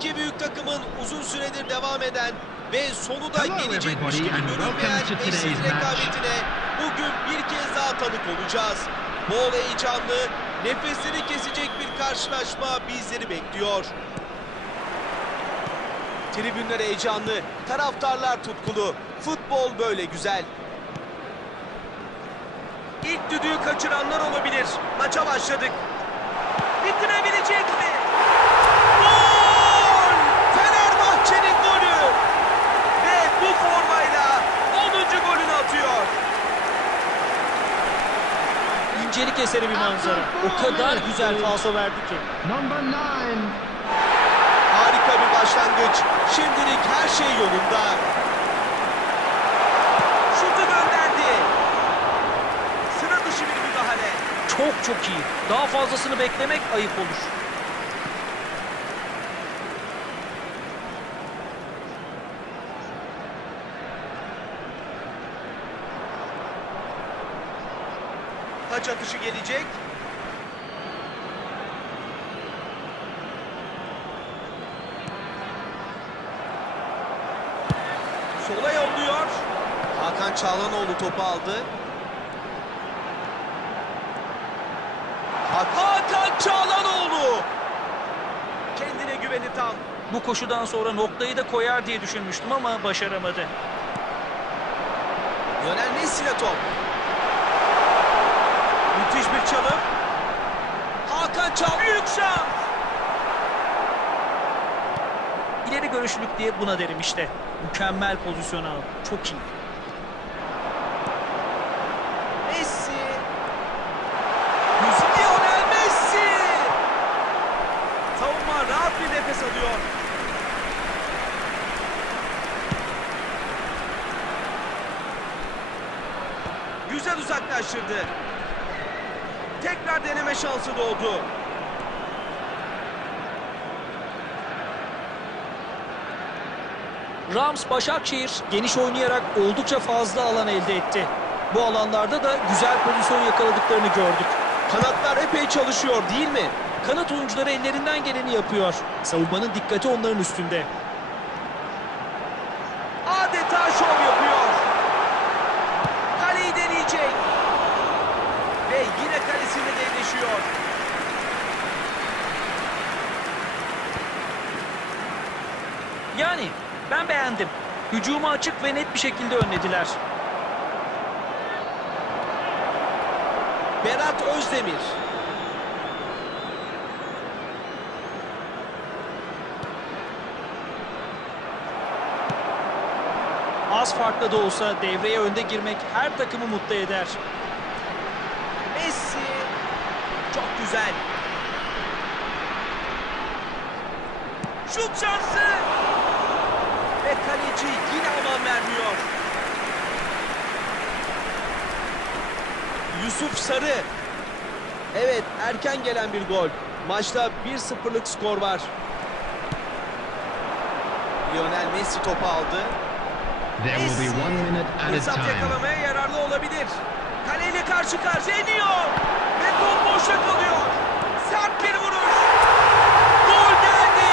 İki büyük takımın uzun süredir devam eden ve sonu da gelecekmiş gibi and görünmeyen eşsiz rekabetine bugün bir kez daha tanık olacağız. Bol heyecanlı, nefesleri kesecek bir karşılaşma bizleri bekliyor. Tribünler heyecanlı, taraftarlar tutkulu. Futbol böyle güzel. İlk düdüğü kaçıranlar olabilir. Maça başladık. Bitirebilecek mi? Gol! Fenerbahçe'nin golü! Ve bu formayla 10. golünü atıyor. İncelik eseri bir manzara. O kadar güzel falso verdi ki. Harika bir başlangıç. Şimdilik her şey yolunda. Şutu gönderdi. Sıra dışı bir müdahale. Çok çok iyi. Daha fazlasını beklemek ayıp olur. Taç atışı gelecek. Sola yolluyor. Hakan Çağlanoğlu topu aldı. Hak- Hakan Çağlanoğlu. Kendine güveni tam. Bu koşudan sonra noktayı da koyar diye düşünmüştüm ama başaramadı. Lionel Messi'yle top. Müthiş bir çalım. Hakan Çağ büyük şans. İleri görüşlülük diye buna derim işte. Mükemmel pozisyon aldı. Çok iyi. Messi. Lionel Messi. Savunma rahat bir nefes alıyor. Güzel uzaklaştırdı. Tekrar deneme şansı doğdu. Rams Başakşehir geniş oynayarak oldukça fazla alan elde etti. Bu alanlarda da güzel pozisyon yakaladıklarını gördük. Kanatlar epey çalışıyor değil mi? Kanat oyuncuları ellerinden geleni yapıyor. Savunmanın dikkati onların üstünde. Yani ben beğendim. Hücumu açık ve net bir şekilde önlediler. Berat Özdemir. Az farklı da olsa devreye önde girmek her takımı mutlu eder. Messi. Çok güzel. Şut şansı. Ve kaleci yine aman vermiyor. Yusuf Sarı. Evet erken gelen bir gol. Maçta 1-0'lık skor var. Lionel Messi topu aldı. A Fırsat yakalamaya yararlı olabilir. Kaleyle karşı karşıya iniyor. Ve top boşta kalıyor. Sert bir vuruş. Gol geldi.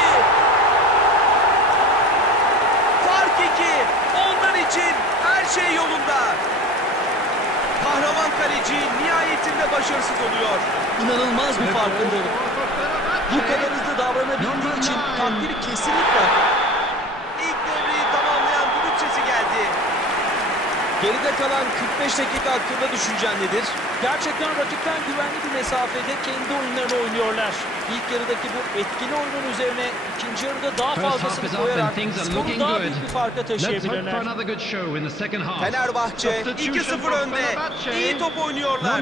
Fark iki. Onlar için her şey yolunda. Kahraman kaleci nihayetinde başarısız oluyor. İnanılmaz bir farkındalık. Bu kadar hızlı davranabildiği için takdiri kesinlikle hak. İlk devreyi tamamlayan düdük sesi geldi. Geride kalan 45 dakika hakkında düşüncen nedir? Gerçekten rakipten güvenli bir mesafede kendi oyunlarını oynuyorlar. İlk yarıdaki bu etkili oyunun üzerine ikinci yarıda daha fazlasını koyarak skoru daha good. büyük bir farka taşıyabilirler. Fenerbahçe Substitution 2-0 for önde. İyi top oynuyorlar.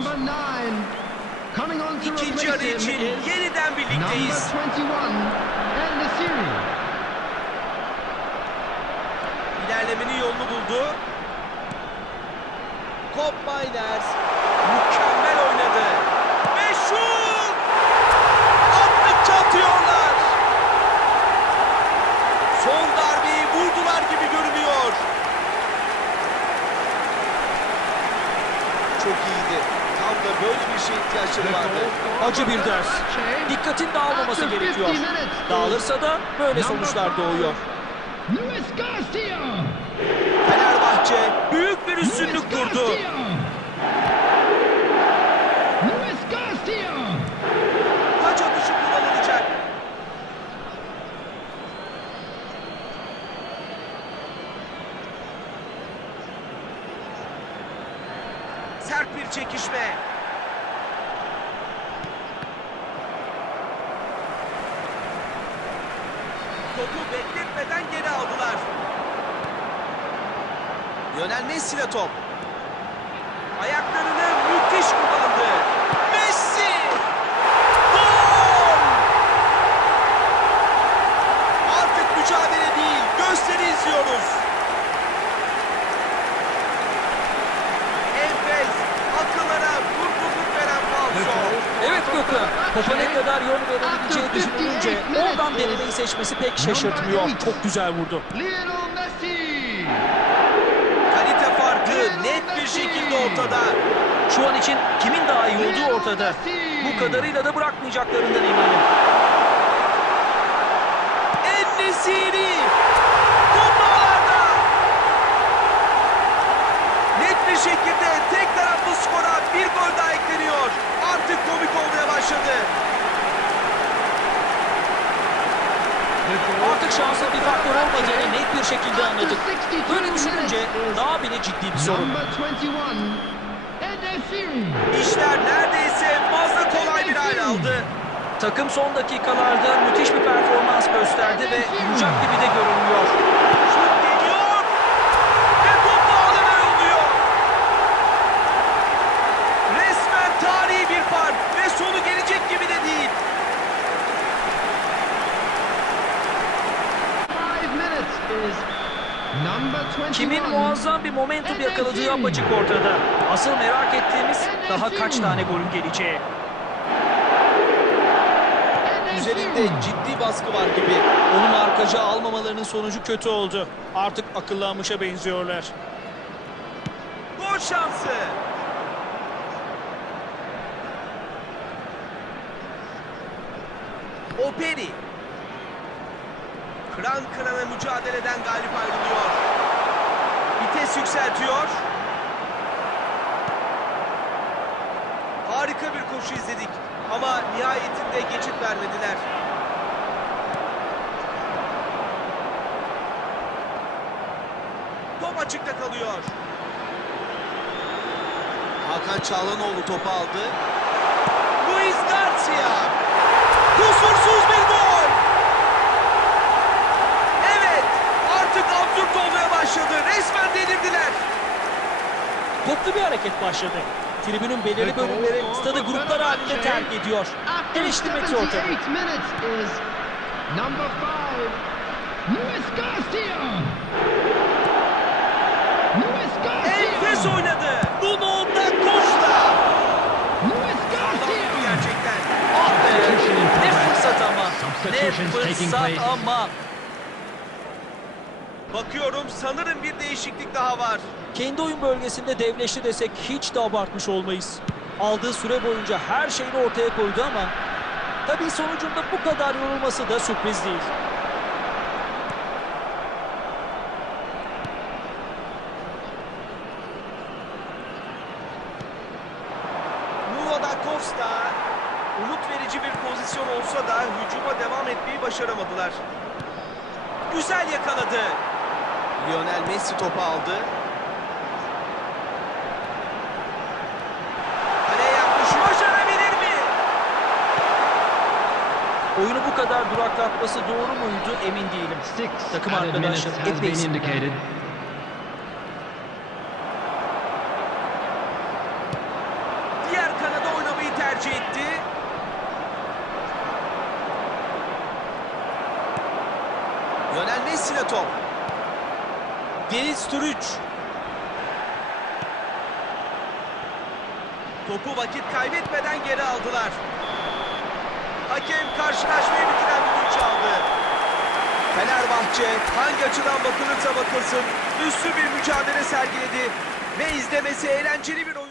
İkinci yarı için yeniden birlikteyiz. 21 and the series. İlerlemenin yolunu buldu. Kop Miners mükemmel oynadı. Ve şut! Attıkça atıyorlar. Son darbeyi vurdular gibi görünüyor. Çok iyiydi. Tam maçlarında böyle bir şeye ihtiyaçları vardı. Acı bir ders. Dikkatin dağılmaması gerekiyor. Dağılırsa da böyle sonuçlar doğuyor. Luis Garcia. Fenerbahçe büyük bir üstünlük kurdu. Taç atışı kullanılacak. Sert bir çekişme. Topu bekletmeden geri aldılar. Lionel Messi'yle top. Ayaklarını müthiş kullandı. Messi! Gol! Artık mücadele değil, gösteri izliyoruz. Enfes, akıllara vurgunluk veren falso. Evet Gökhan, topa ne kadar yol verebileceği düşünülünce oradan denemeyi seçmesi pek şaşırtmıyor. Çok güzel vurdu. Lionel Messi. Net bir şekilde ortada. Şu an için kimin daha iyi olduğu ortada. Bu kadarıyla da bırakmayacaklarından eminim. En-Nesyri! Turnuvada! Net bir şekilde tek taraflı skora bir gol daha ekleniyor. Artık komik olmaya başladı. Artık şansın bir faktör olmadığını net bir şekilde anladık. Böyle düşününce daha bile ciddi bir sorun. Number 21. Enesiri. İşler neredeyse fazla kolay bir hal aldı. Takım son dakikalarda müthiş bir performans gösterdi ve yumuşak gibi de görünüyor. Şut geliyor ve top ağlara yolluyor. Resmen tarihi bir fark ve sonu gelecek gibi de değil. Five minutes is number 21. Kimin muazzam bir momentum yakaladığı apaçık ortada. Asıl merak ettiğimiz daha kaç tane golün geleceği. Üzerinde ciddi baskı var gibi. Onu markaja almamalarının sonucu kötü oldu. Artık akıllanmışa benziyorlar. Gol şansı. Operi. Kıran kırana mücadeleden galip ayrılıyor. Vites yükseltiyor. Harika bir koşu izledik ama nihayetinde geçit vermediler. Top açıkta kalıyor. Hakan Çağlanoğlu topu aldı. Luis Garcia. Kusursuz bir gol. Evet, artık absürt olmaya başladı. Resmen delirdiler. Toplu bir hareket başladı. Tribünün belirli bölümleri stadı gruplar halinde terk ediyor. Eleştirmesi ortada. 78 minutes is number 5. Luis Garcia. Luis Enfes oynadı. Nuno da Costa. Luis Garcia. Gerçekten. Ah be! Ne fırsat ama! Ne fırsat ama! Bakıyorum sanırım bir değişiklik daha var. Kendi oyun bölgesinde devleşti desek hiç de abartmış olmayız. Aldığı süre boyunca her şeyini ortaya koydu ama tabii sonucunda bu kadar yorulması da sürpriz değil. Costa umut verici bir pozisyon olsa da hücuma devam etmeyi başaramadılar. Güzel yakaladı. Lionel Messi topu aldı. Kaleye yaklaşıyor. Başarabilir mi? Oyunu bu kadar duraklatması doğru muydu emin değilim. Six Takım has epey been sinirlendi. indicated. Diğer kanada oynamayı tercih etti. Lionel Messi ile top. Türüç. Topu vakit kaybetmeden geri aldılar. Hakem karşılaşmayı bitiren düdük çaldı. Fenerbahçe hangi açıdan bakılırsa bakılsın üstü bir mücadele sergiledi ve izlemesi eğlenceli bir oyun.